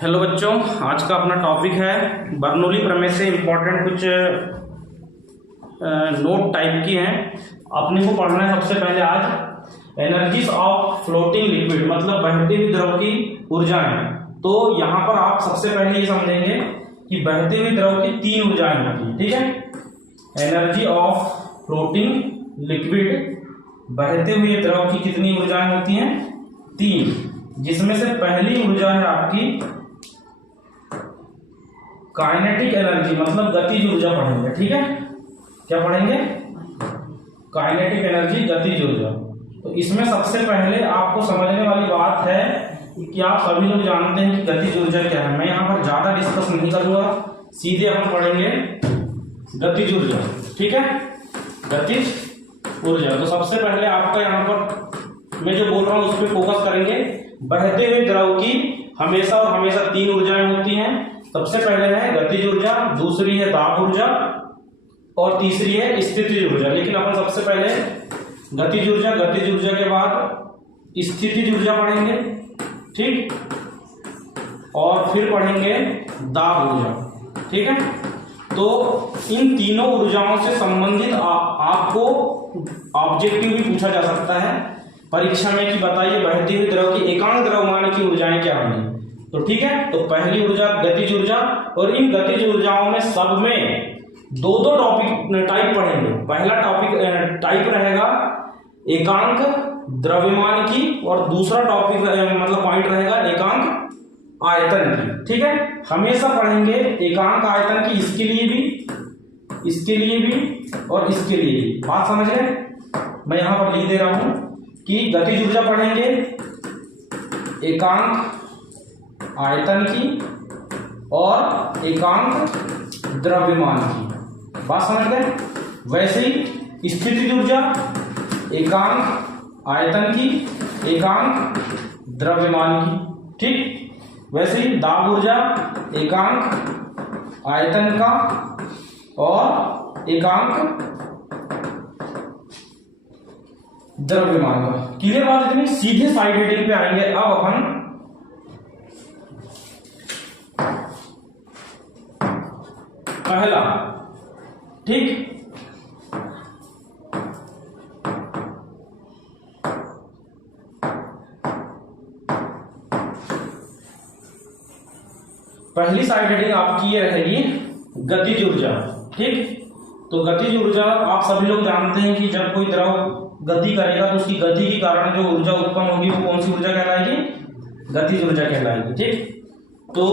Hello बच्चों, आज का अपना टॉपिक है बर्नौली प्रमेय से इम्पोर्टेंट कुछ नोट टाइप की हैं। अपने को पढ़ना है सबसे पहले आज एनर्जीज ऑफ फ्लोटिंग लिक्विड, मतलब बहते हुए द्रव की ऊर्जाएं। तो यहाँ पर आप सबसे पहले ये समझेंगे कि बहते हुए द्रव की तीन ऊर्जाएं होती हैं। ठीक है, एनर्जी ऑफ फ्लोटिंग लिक्विड, बहते हुए द्रव की कितनी ऊर्जाएं होती हैं? तीन, जिसमें से पहली ऊर्जा है आपकी काइनेटिक एनर्जी, मतलब गतिज ऊर्जा पढ़ेंगे। ठीक है, क्या पढ़ेंगे? काइनेटिक एनर्जी, गतिज ऊर्जा। तो इसमें सबसे पहले आपको समझने वाली बात है कि आप सभी लोग जानते हैं कि गतिज ऊर्जा क्या है। मैं यहाँ पर ज्यादा डिस्कस नहीं करूंगा, सीधे हम पढ़ेंगे गतिज ऊर्जा। ठीक है, गतिज ऊर्जा। तो सबसे पहले आपका यहाँ पर मैं जो बोल रहा हूँ उस पर फोकस करेंगे। बहते हुए द्रव की हमेशा और हमेशा तीन ऊर्जाएं होती हैं। सबसे पहले है गतिज ऊर्जा, दूसरी है दाब ऊर्जा और तीसरी है स्थितिज ऊर्जा। लेकिन अपन सबसे पहले गतिज ऊर्जा, गतिज ऊर्जा के बाद स्थितिज ऊर्जा पढ़ेंगे। ठीक, और फिर पढ़ेंगे दाब ऊर्जा। ठीक है, तो इन तीनों ऊर्जाओं से संबंधित आपको ऑब्जेक्टिव भी पूछा जा सकता है परीक्षा में कि बताइए बहते हुए द्रव की एकांक द्रव्यमान की ऊर्जाएं क्या होंगी। तो ठीक है, तो पहली ऊर्जा गतिज ऊर्जा, और इन गतिज ऊर्जाओं में सब में दो दो टॉपिक टाइप पढ़ेंगे। पहला टॉपिक टाइप रहेगा एकांक द्रव्यमान की, और दूसरा टॉपिक मतलब पॉइंट रहेगा एकांक आयतन की। ठीक है, हमेशा पढ़ेंगे एकांक आयतन की, इसके लिए भी, इसके लिए भी और इसके लिए भी। बात समझ रहे? मैं यहां पर लिख दे रहा हूं कि गतिज ऊर्जा पढ़ेंगे एकांक आयतन की और एकांक द्रव्यमान की। बात समझ गए? वैसे ही स्थितिज ऊर्जा एकांक आयतन की, एकांक द्रव्यमान की। ठीक, वैसे ही दाब ऊर्जा एकांक आयतन का और एकांक द्रव्यमान का। क्लियर बात? इतनी सीधे साइड हेडिंग पे आएंगे अब अपन। पहला, ठीक, पहली साइड हेडिंग आपकी ये रहेगी गतिज ऊर्जा। ठीक, तो गतिज ऊर्जा आप सभी लोग जानते हैं कि जब कोई द्रव गति करेगा तो उसकी गति के कारण जो ऊर्जा उत्पन्न होगी वो कौन सी ऊर्जा कहलाएगी? गतिज ऊर्जा कहलाएगी। ठीक, तो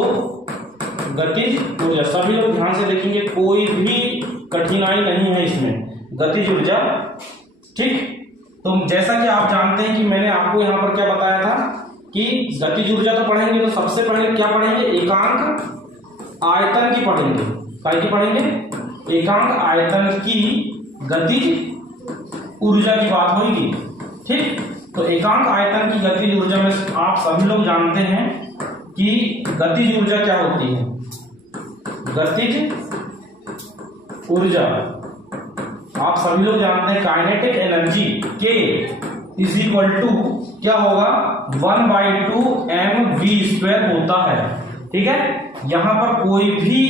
गतिज ऊर्जा सभी लोग ध्यान से देखेंगे, कोई भी कठिनाई नहीं है इसमें। गतिज ऊर्जा, ठीक। तो जैसा कि आप जानते हैं कि मैंने आपको यहाँ पर क्या बताया था कि गतिज ऊर्जा तो पढ़ेंगे तो सबसे पहले क्या पढ़ेंगे? एकांक आयतन की पढ़ेंगे। काय की पढ़ेंगे? एकांक आयतन की गतिज ऊर्जा की बात होगी। ठीक, तो एकांक आयतन की गतिज ऊर्जा में आप सभी लोग जानते हैं कि गतिज ऊर्जा क्या होती है? गतिज ऊर्जा आप सभी लोग जानते हैं काइनेटिक एनर्जी के इज इक्वल टू क्या होगा? 1/2 mv² होता है। ठीक है, यहां पर कोई भी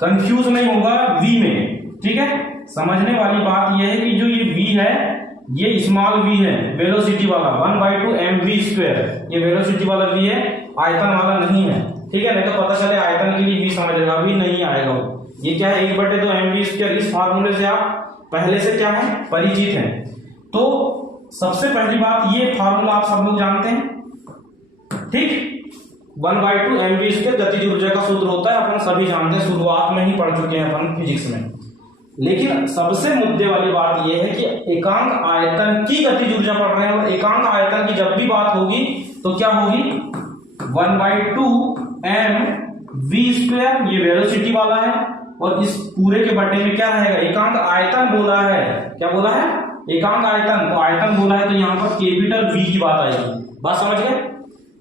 कंफ्यूज नहीं होगा v में। ठीक है, समझने वाली बात यह है कि जो ये v है ये स्मॉल v है, वेलोसिटी वाला 1/2 mv²। ये वेलोसिटी वाला v है, आयतन वाला नहीं है। ठीक है, नहीं तो पता चले आयतन के लिए v समझेगा, v नहीं आएगा। ये क्या है? 1/2 mv²। इस फार्मूले से आप पहले से क्या है? परिचित हैं। तो सबसे पहली बात, ये फार्मूला आप सब लोग जानते हैं। ठीक, 1/2 mv² गतिज ऊर्जा का सूत्र होता है, अपन सभी जानते हैं, शुरुआत में ही पढ़ चुके हैं अपन फिजिक्स में। लेकिन सबसे मुद्दे वाली बात यह है कि एकांक आयतन की गतिज ऊर्जा पढ़ रहे हैं, और एकांक आयतन की जब भी बात होगी तो क्या होगी? 1/2 mv²। ये वेलोसिटी वाला है, और इस पूरे के बटे में क्या रहेगा? एकांक आयतन बोला है। क्या बोला है? एकांक आयतन। तो आयतन बोला है तो यहाँ पर कैपिटल V की बात आएगी। बात समझ गए?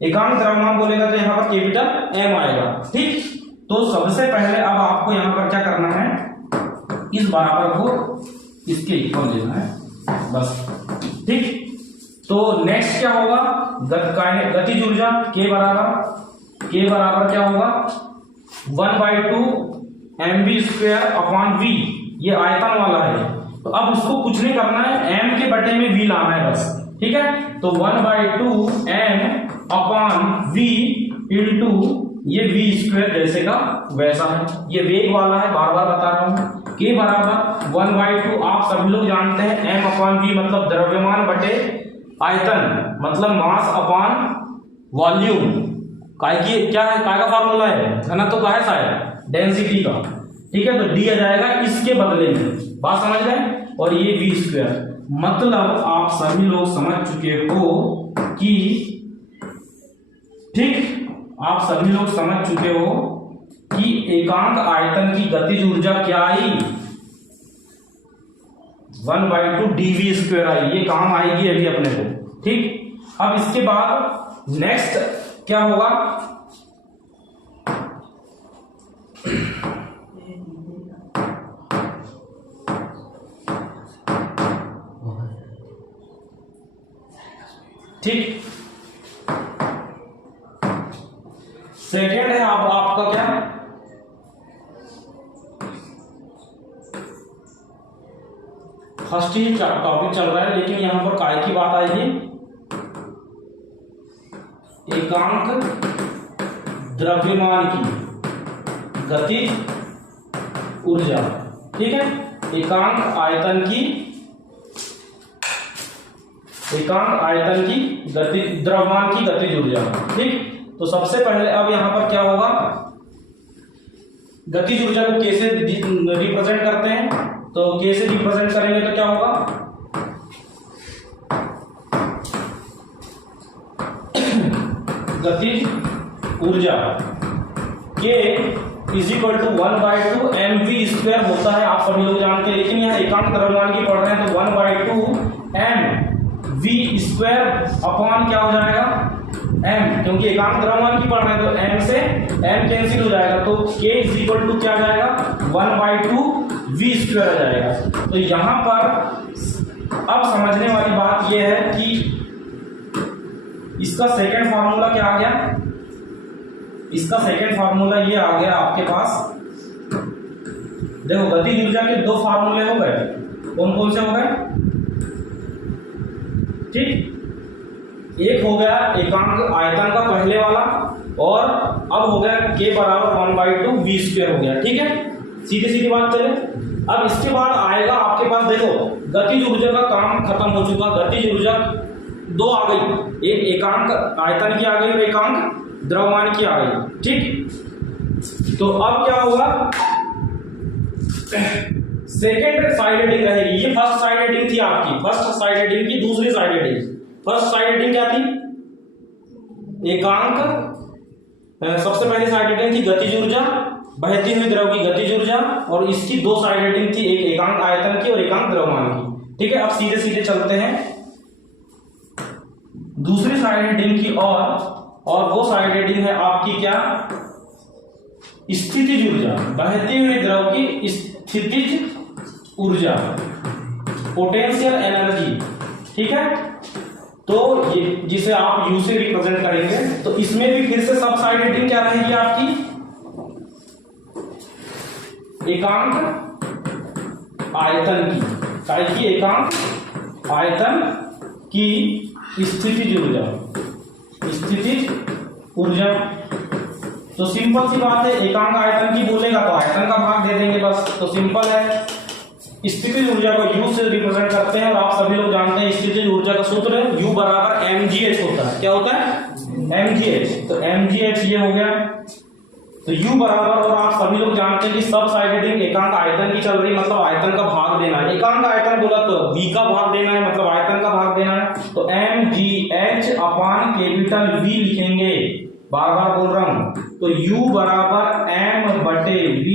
एकांक द्रव्यमान बोलेगा तो यहाँ पर कैपिटल M आएगा। ठीक, तो सबसे पहले अब आपको यहाँ पर क्या करना है? इस बराबर को इसके इक्वल लेना है, बस। ठीक, तो नेक्स्ट क्या होगा? गतिज ऊर्जा के बराबर के बराबर क्या होगा 1/2 mv² अपॉन v, ये आयतन वाला है। तो अब उसको कुछ नहीं करना है, m के बटे में v लाना है बस, ठीक है। तो 1/2 m अपॉन v इंटू ये v² जैसे का वैसा है, ये वेग वाला है, बार बार बता रहा हूं। के बराबर 1/2 आप सभी लोग जानते हैं m अपॉन v मतलब द्रव्यमान बटे आयतन मतलब मास अपॉन वॉल्यूम। काय की क्या है, काय का फार्मूला है, घनत्व का है शायद, डेंसिटी का, ठीक है। तो डी आ जाएगा इसके बदले में, बात समझ गए। और ये v², मतलब आप सभी लोग समझ चुके हो कि, ठीक, आप सभी लोग समझ चुके हो कि एकांक आयतन की गतिज ऊर्जा क्या आई, 1/2 dv² आई, ये काम आएगी अभी अपने को, ठीक। अब इसके बाद नेक्स्ट क्या होगा, ठीक। सेकेंड है आपका क्या, फर्स्ट ही टॉपिक चल रहा है, लेकिन यहां पर काय की बात आएगी, एकांक द्रव्यमान की गतिज ऊर्जा, ठीक है। एकांक आयतन की गति, द्रव्यमान की गतिज ऊर्जा, ठीक। तो सबसे पहले अब यहां पर क्या होगा, गतिज ऊर्जा को कैसे रिप्रेजेंट करते हैं, तो कैसे रिप्रेजेंट करेंगे तो क्या होगा, गतिज ऊर्जा के इक्वल टू 1/2 mv² होता है, आप सभी लोग जानते हैं। लेकिन यहाँ एकांक द्रव्यमान की पढ़ रहे हैं तो 1/2 mv² अपॉन क्या हो जाएगा m, क्योंकि एकांक द्रव्यमान की पढ़ रहे हैं तो m से m कैंसिल हो जाएगा, तो k इक्वल टू क्या आ जाएगा 1/2 v² आ जाएगा। तो यहां पर अब समझने वाली बात यह है कि इसका सेकंड फार्मूला क्या आ गया, इसका सेकंड फार्मूला ये आ गया आपके पास, देखो गतिज ऊर्जा के दो फार्मूले हो गए, कौन कौन से हो गए, ठीक। एक हो गया एकांक आयतन का पहले वाला, और अब हो गया k बराबर 1/2 v² हो गया, ठीक है। सीधी सीधी बात चले। अब इसके बाद आएगा आपके पास, देखो गतिज ऊर्जा का काम खत्म हो चुका, गतिज ऊर्जा दो आ गई, एक एकांक आयतन की आ गई और एकांक द्रव्यमान की आ गई, ठीक। तो अब क्या होगा, सेकेंड साइड हेडिंग रहेगी, ये फर्स्ट साइड हेडिंग थी आपकी, फर्स्ट साइड हेडिंग की दूसरी side heading, first side heading क्या थी, एकांक, सबसे पहली साइड हेडिंग थी गतिज ऊर्जा, बहती हुई द्रव की गतिज ऊर्जा, और इसकी दो साइड हेडिंग थी, एक एकांक आयतन की और एकांक द्रव्यमान की, ठीक है। अब सीधे सीधे चलते हैं दूसरी साइड हेडिंग की और वो साइड हेडिंग है आपकी क्या, स्थितिज ऊर्जा, बहती हुई द्रव की स्थितिज ऊर्जा, पोटेंशियल एनर्जी, ठीक है। तो ये जिसे आप यू से रिप्रेजेंट करेंगे, तो इसमें भी फिर से सब साइड हेडिंग क्या रहेगी आपकी, एकांक आयतन की, एकांक आयतन की स्थितिज ऊर्जा। तो सिंपल सी बात है, एकांक आयतन की बोलेगा तो आयतन का भाग दे देंगे बस, तो सिंपल है। स्थितिज ऊर्जा को U से रिप्रेजेंट करते हैं, और आप सभी लोग जानते हैं स्थितिज ऊर्जा का सूत्र है U बराबर mgh होता है, क्या होता है mgh, तो mgh ये हो गया, तो U बराबर, और आप सभी लोग जानते हैं कि सब साइड हेडिंग एकांक आयतन की चल रही, मतलब आयतन का भाग देना है, एकांक आयतन बोला तो V का भाग देना है, मतलब आयतन का भाग देना है, तो mgh अपॉन कैपिटल V लिखेंगे, बार बार बोल रहा हूं, तो U बराबर m/v,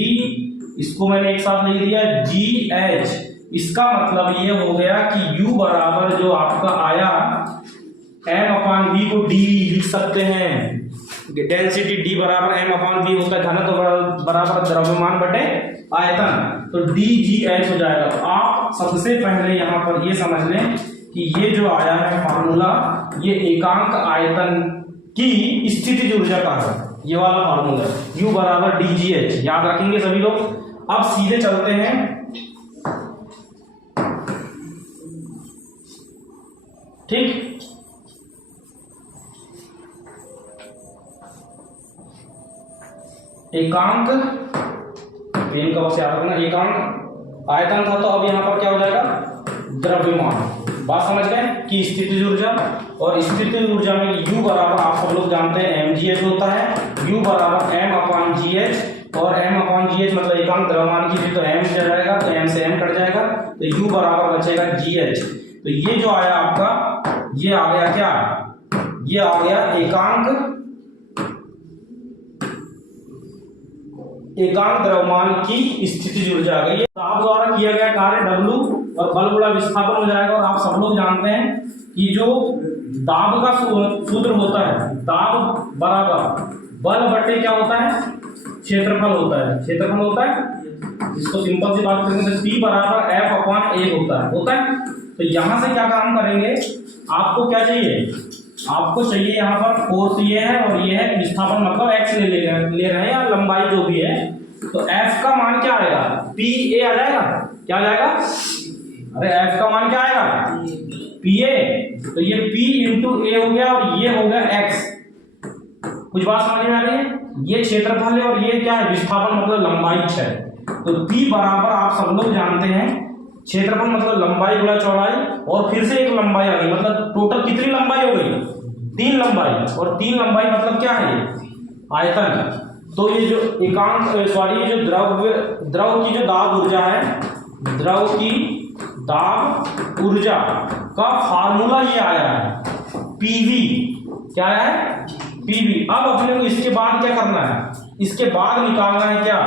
इसको मैंने एक साथ लिख दिया GH, इसका मतलब ये हो गया कि U बराबर जो आपका आया m/v को d लिख सकते हैं, डेंसिटी d बराबर m/v होता है, घनत्व बराबर द्रव्यमान बटे आयतन, तो dgh हो जाएगा। तो आप सबसे पहले यहां पर ये समझ लें कि ये जो आया है फार्मूला, ये एकांक आयतन की स्थितिज ऊर्जा का है, ये वाला फार्मूला U बराबर dgh, याद रखेंगे सभी लोग। अब सीधे चलते हैं ठीक, एकांक, पेन का बस याद रखना, एकांक आयतन था, तो अब यहां पर क्या हो जाएगा, द्रव्यमान। बात समझ गए कि स्थितिज ऊर्जा, और स्थितिज ऊर्जा में U बराबर आप सब लोग जानते हैं mgh होता है, U बराबर m/gh, और m/gh मतलब एकांक द्रव्यमान की थी तो m से जाएगा, तो m से m कट जाएगा, तो U बराबर बचेगा gh। तो ये जो आया आपका, ये आ गया क्या, ये आ गया एकांक द्रव्यमान की स्थितिज ऊर्जा आ गई। दाब द्वारा किया गया कार्य W और बल गुणा विस्थापन हो जाएगा। और आप सब लोग जानते हैं कि जो दाब का सूत्र होता है, दाब बराबर बल बटे क्या होता है, क्षेत्रफल होता है, क्षेत्रफल होता है। इसको सिंपल सी बात करेंगे तो P बराबर F/A होता है। तो यहां से क्या काम करेंगे, आपको क्या चाहिए, आपको चाहिए यहाँ पर फोर्स ये है और ये है विस्थापन, मतलब x ले रहे हैं या लंबाई जो भी है, तो F का मान क्या आएगा, PA आ जाएगा। क्या आ जाएगा, अरे F का मान क्या आएगा, PA। तो ये P इंटू A हो गया और ये हो गया x। कुछ बात समझ में आ रही है, ये क्षेत्रफल है और ये क्या है, विस्थापन मतलब लंबाई है। तो P बराबर आप सब लोग जानते हैं, क्षेत्रफल मतलब लंबाई गुणा चौड़ाई, और फिर से एक लंबाई आ गई, मतलब टोटल कितनी लंबाई हो गई, 3 लंबाई, और 3 लंबाई मतलब क्या है, आयतन। तो ये जो एकांक सॉरी जो द्रव की जो दाब ऊर्जा है, द्रव की दाब ऊर्जा का फार्मूला ये आया है PV। क्या है, PV। अब अपने को इसके बाद क्या करना है, इसके बाद निकालना है क्या,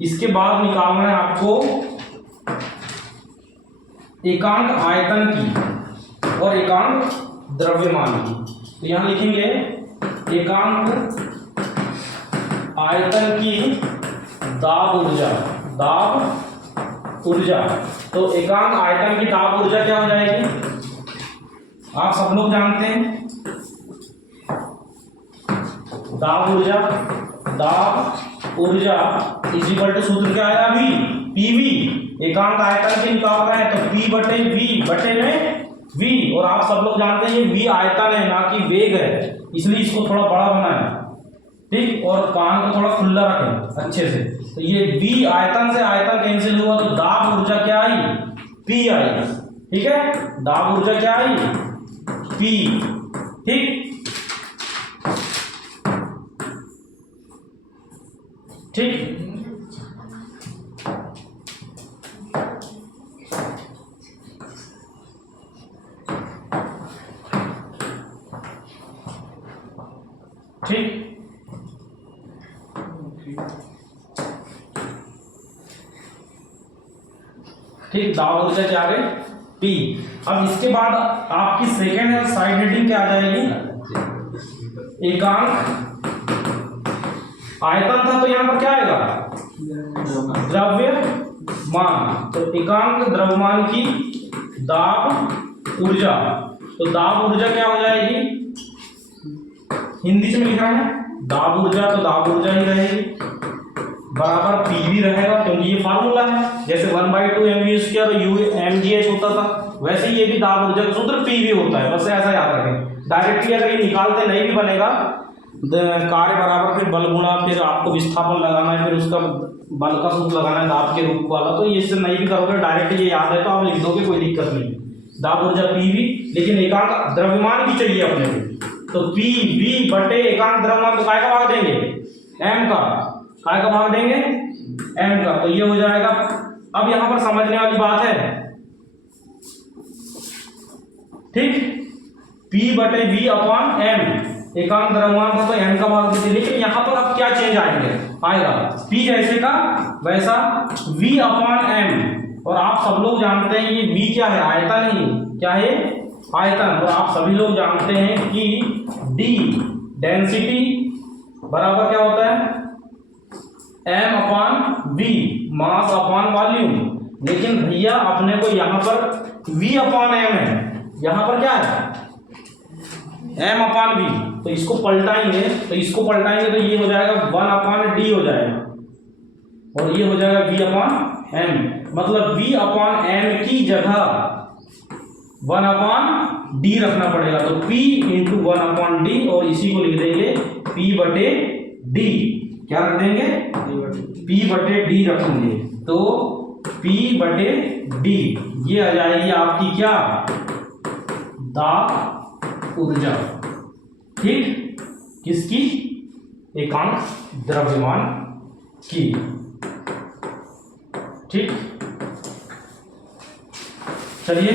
इसके बाद निकालना है आपको एकांक आयतन की और एकांक द्रव्यमान की। तो यहां लिखेंगे एकांक आयतन की दाब ऊर्जा। तो एकांक आयतन की दाब ऊर्जा क्या हो जाएगी, आप सब लोग जानते हैं, दाब ऊर्जा इज इक्वल टू, सूत्र क्या आया अभी, PV। एकांक आयतन के निकाल रहे हैं तो P बटे V बटे में V, और आप सब लोग जानते हैं ये V आयतन है ना कि वेग है, इसलिए इसको थोड़ा बड़ा बनाएं, ठीक, और कान को थोड़ा खुला रखें अच्छे से। तो ये V आयतन से आयतन कैंसिल हुआ, तो दाब ऊर्जा क्या आई, P आई। ठीक है, दाब ऊर्जा क्या आई, P। ठीक ठीक ठीक ठीक, दाब ऊर्जा क्या आ गई, P। अब इसके बाद आपकी सेकेंड साइड हेडिंग क्या आ जाएगी, एकांक आयतन था तो यहां पर क्या आएगा, द्रव्यमान। तो एकांक द्रव्यमान की दाब ऊर्जा, तो दाब ऊर्जा क्या हो जाएगी, हिंदी में लिखा है दाब ऊर्जा, तो दाब ऊर्जा ही रहेगी, बराबर PV रहेगा, क्योंकि ये फार्मूला है, जैसे 1/2 mv² और mgh होता था, वैसे ही ये भी दाब ऊर्जा का सूत्र PV होता है। बस ऐसा याद रखें, डायरेक्टली अगर ये निकालते नहीं भी बनेगा, कार्य बराबर फिर बल गुणा, फिर आपको विस्थापन लगाना है, फिर उसका बल का सूत्र लगाना है दाब के रूप वाला, तो ये इससे नहीं भी करोगे, डायरेक्ट ये याद है तो आप लिख दोगे, कोई दिक्कत नहीं। दाब ऊर्जा PV, लेकिन एकांक द्रव्यमान भी चाहिए अपने को, तो PV बटे एकांक द्रव्यमान, तो काय का भाग देंगे, M का, काय का भाग देंगे, M का, तो ये हो जाएगा। अब यहां पर समझने वाली बात है, ठीक, P बटे V/M, एकांक द्रव्यमान था तो M का भाग दीजिए, लेकिन यहां पर अब क्या चेंज आएगा, P जैसे का वैसा V/M, और आप सब लोग जानते हैं ये V क्या है, आयतन ही, क्या है, आयतन। और आप सभी लोग जानते हैं कि D डेंसिटी बराबर क्या होता है, M/V, मास अपॉन वॉल्यूम। लेकिन भैया अपने को यहाँ पर V/M है, यहाँ पर क्या है, M/V। तो इसको पलटाएंगे तो ये हो जाएगा 1/d हो जाएगा, और ये हो जाएगा V/m, मतलब V/m की जगह 1/d रखना पड़ेगा, तो P × 1/d, और इसी को लिख देंगे P/d। क्या रख देंगे? P/d रखेंगे, तो P/d ये आ जाएगी आपकी क्या? दाब ऊर्जा। ठीक, किसकी? एकांक द्रव्यमान की। ठीक, चलिए